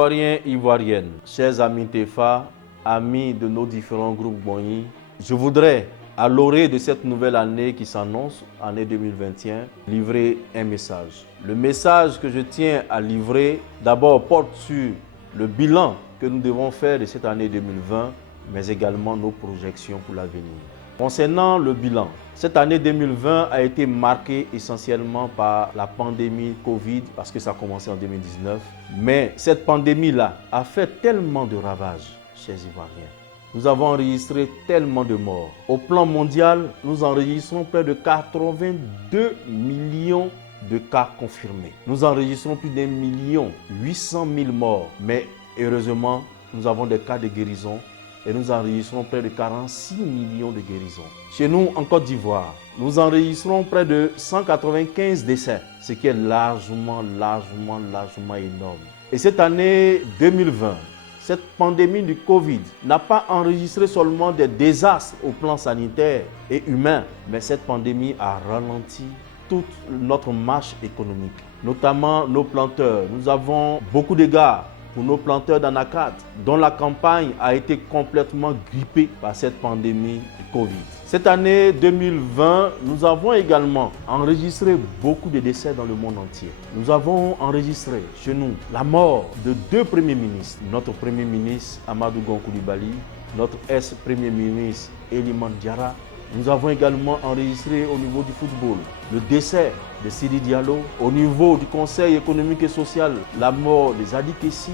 Ivoiriens, Ivoiriennes, chers amis TEFA, amis de nos différents groupes Boigny, je voudrais, à l'orée de cette nouvelle année qui s'annonce, année 2021, livrer un message. Le message que je tiens à livrer, d'abord porte sur le bilan que nous devons faire de cette année 2020, mais également nos projections pour l'avenir. Concernant le bilan, cette année 2020 a été marquée essentiellement par la pandémie Covid, parce que ça a commencé en 2019. Mais cette pandémie-là a fait tellement de ravages, chers Ivoiriens. Nous avons enregistré tellement de morts. Au plan mondial, nous enregistrons près de 82 millions de cas confirmés. Nous enregistrons plus d'1 800 000 morts. Mais heureusement, nous avons des cas de guérison et nous enregistrons près de 46 millions de guérisons. Chez nous, en Côte d'Ivoire, nous enregistrons près de 195 décès, ce qui est largement énorme. Et cette année 2020, cette pandémie du Covid n'a pas enregistré seulement des désastres au plan sanitaire et humain, mais cette pandémie a ralenti toute notre marche économique, notamment nos planteurs. Nous avons beaucoup d'égards pour nos planteurs d'anacarde, dont la campagne a été complètement grippée par cette pandémie du Covid. Cette année 2020, nous avons également enregistré beaucoup de décès dans le monde entier. Nous avons enregistré chez nous la mort de 2 premiers ministres. Notre premier ministre Amadou Gon Coulibaly, notre ex-premier ministre Eliman Diarra. Nous avons également enregistré au niveau du football le décès de Sidi Diallo. Au niveau du Conseil économique et social, la mort de Zadi Kessi.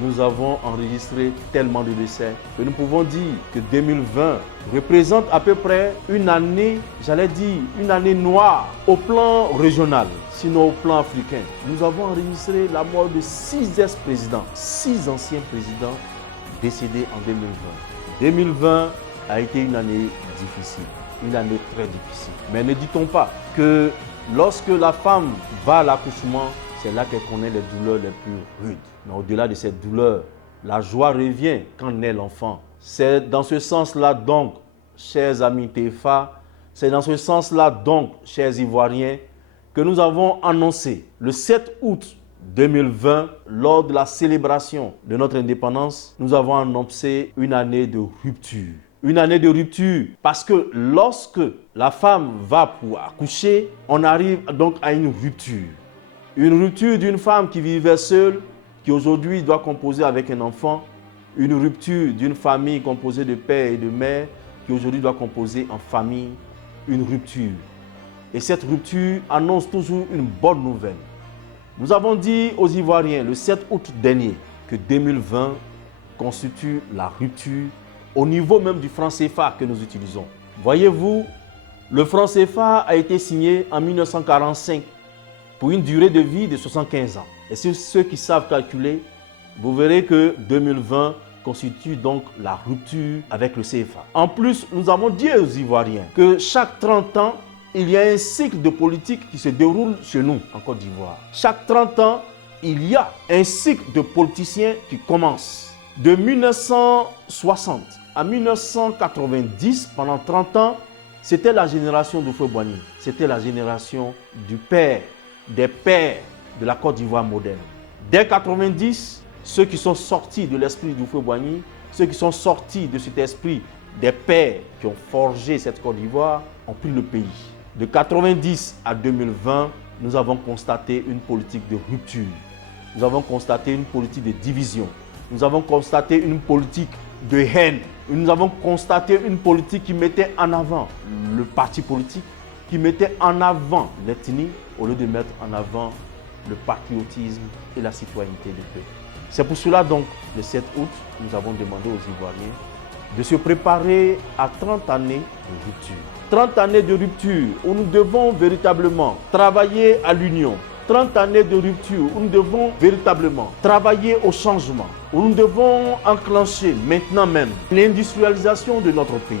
Nous avons enregistré tellement de décès que nous pouvons dire que 2020 représente à peu près une année, une année noire au plan régional, sinon au plan africain. Nous avons enregistré la mort de 6 ex-présidents, 6 anciens présidents décédés en 2020. 2020 a été une année difficile. Une année très difficile. Mais ne dit-on pas que lorsque la femme va à l'accouchement, c'est là qu'elle connaît les douleurs les plus rudes. Mais au-delà de cette douleur, la joie revient quand naît l'enfant. C'est dans ce sens-là donc, chers amis TEFA, c'est dans ce sens-là donc, chers Ivoiriens, que nous avons annoncé le 7 août 2020, lors de la célébration de notre indépendance, nous avons annoncé une année de rupture. Une année de rupture parce que lorsque la femme va pour accoucher, on arrive donc à une rupture. Une rupture d'une femme qui vivait seule, qui aujourd'hui doit composer avec un enfant. Une rupture d'une famille composée de père et de mère, qui aujourd'hui doit composer en famille. Une rupture. Et cette rupture annonce toujours une bonne nouvelle. Nous avons dit aux Ivoiriens le 7 août dernier que 2020 constitue la rupture au niveau même du franc CFA que nous utilisons. Voyez-vous, le franc CFA a été signé en 1945 pour une durée de vie de 75 ans. Et ceux qui savent calculer, vous verrez que 2020 constitue donc la rupture avec le CFA. En plus, nous avons dit aux Ivoiriens que chaque 30 ans, il y a un cycle de politique qui se déroule chez nous, en Côte d'Ivoire. Chaque 30 ans, il y a un cycle de politiciens qui commence. De 1960 à 1990, pendant 30 ans, c'était la génération d'Houphouët-Boigny. C'était la génération du père, des pères de la Côte d'Ivoire moderne. Dès 90, ceux qui sont sortis de l'esprit d'Houphouët-Boigny, ceux qui sont sortis de cet esprit des pères qui ont forgé cette Côte d'Ivoire, ont pris le pays. De 90 à 2020, nous avons constaté une politique de rupture. Nous avons constaté une politique de division. Nous avons constaté une politique de haine. Nous avons constaté une politique qui mettait en avant le parti politique, qui mettait en avant l'ethnie, au lieu de mettre en avant le patriotisme et la citoyenneté du peuple. C'est pour cela donc, le 7 août, nous avons demandé aux Ivoiriens de se préparer à 30 années de rupture. 30 années de rupture où nous devons véritablement travailler à l'union. 30 années de rupture où nous devons véritablement travailler au changement, où nous devons enclencher maintenant même l'industrialisation de notre pays.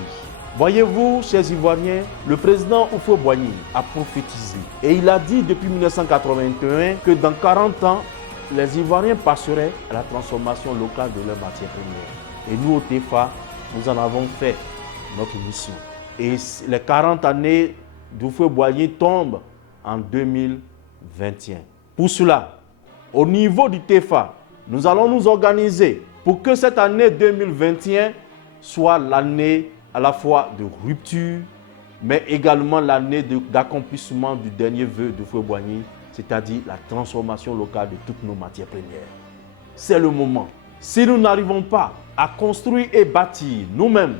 Voyez-vous, chers Ivoiriens, le président Houphouët-Boigny a prophétisé et il a dit depuis 1981 que dans 40 ans, les Ivoiriens passeraient à la transformation locale de leurs matières premières. Et nous, au TEFA, nous en avons fait notre mission. Et les 40 années d'Houphouët-Boigny tombent en 2021. Pour cela, au niveau du TEFA, Nous allons nous organiser pour que cette année 2021 soit l'année à la fois de rupture, mais également l'année d'accomplissement du dernier vœu de Feu Boigny, c'est-à-dire la transformation locale de toutes nos matières premières. C'est le moment. Si nous n'arrivons pas à construire et bâtir nous-mêmes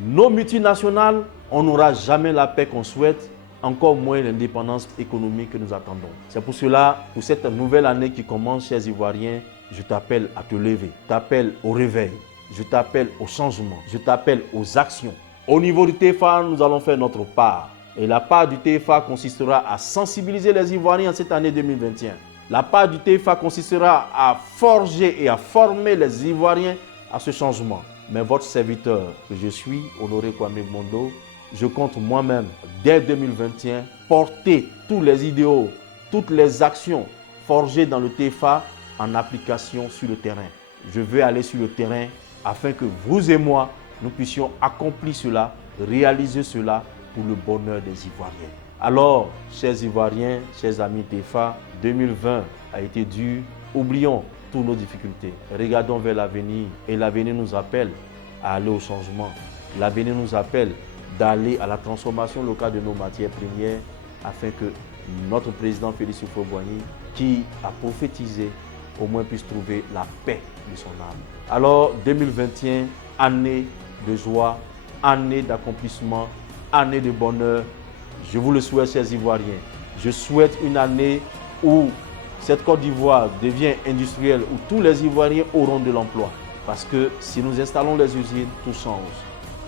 nos multinationales, on n'aura jamais la paix qu'on souhaite, encore moins l'indépendance économique que nous attendons. C'est pour cela, pour cette nouvelle année qui commence, chers Ivoiriens, je t'appelle à te lever, je t'appelle au réveil, je t'appelle au changement, je t'appelle aux actions. Au niveau du TFA, nous allons faire notre part. Et la part du TFA consistera à sensibiliser les Ivoiriens en cette année 2021. La part du TFA consistera à forger et à former les Ivoiriens à ce changement. Mais votre serviteur que je suis, Honoré Kwame Gbondo, je compte moi-même, dès 2021, porter tous les idéaux, toutes les actions forgées dans le TFA en application sur le terrain. Je veux aller sur le terrain afin que vous et moi, nous puissions accomplir cela, réaliser cela pour le bonheur des Ivoiriens. Alors, chers Ivoiriens, chers amis TFA, 2020 a été dur. Oublions toutes nos difficultés. Regardons vers l'avenir et l'avenir nous appelle à aller au changement. L'avenir nous appelle d'aller à la transformation locale de nos matières premières afin que notre président Félix Houphouët-Boigny, qui a prophétisé, au moins puisse trouver la paix de son âme. Alors 2021, année de joie, année d'accomplissement, année de bonheur. Je vous le souhaite, chers Ivoiriens. Je souhaite une année où cette Côte d'Ivoire devient industrielle, où tous les Ivoiriens auront de l'emploi. Parce que si nous installons les usines, tout change.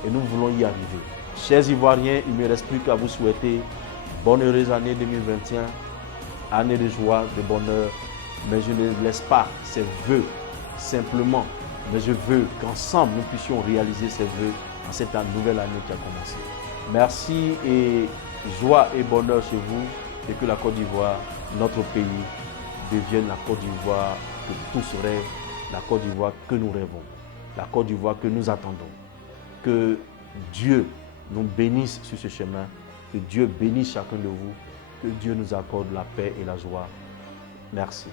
Et nous voulons y arriver. Chers Ivoiriens, il ne me reste plus qu'à vous souhaiter bonne heureuse année 2021, année de joie, de bonheur. Mais je ne laisse pas ces vœux simplement. Mais je veux qu'ensemble, nous puissions réaliser ces vœux en cette nouvelle année qui a commencé. Merci et joie et bonheur chez vous. Et que la Côte d'Ivoire, notre pays, devienne la Côte d'Ivoire que tous rêvent, la Côte d'Ivoire que nous rêvons, la Côte d'Ivoire que nous attendons. Que Dieu nous bénisse sur ce chemin, que Dieu bénisse chacun de vous, que Dieu nous accorde la paix et la joie. Merci.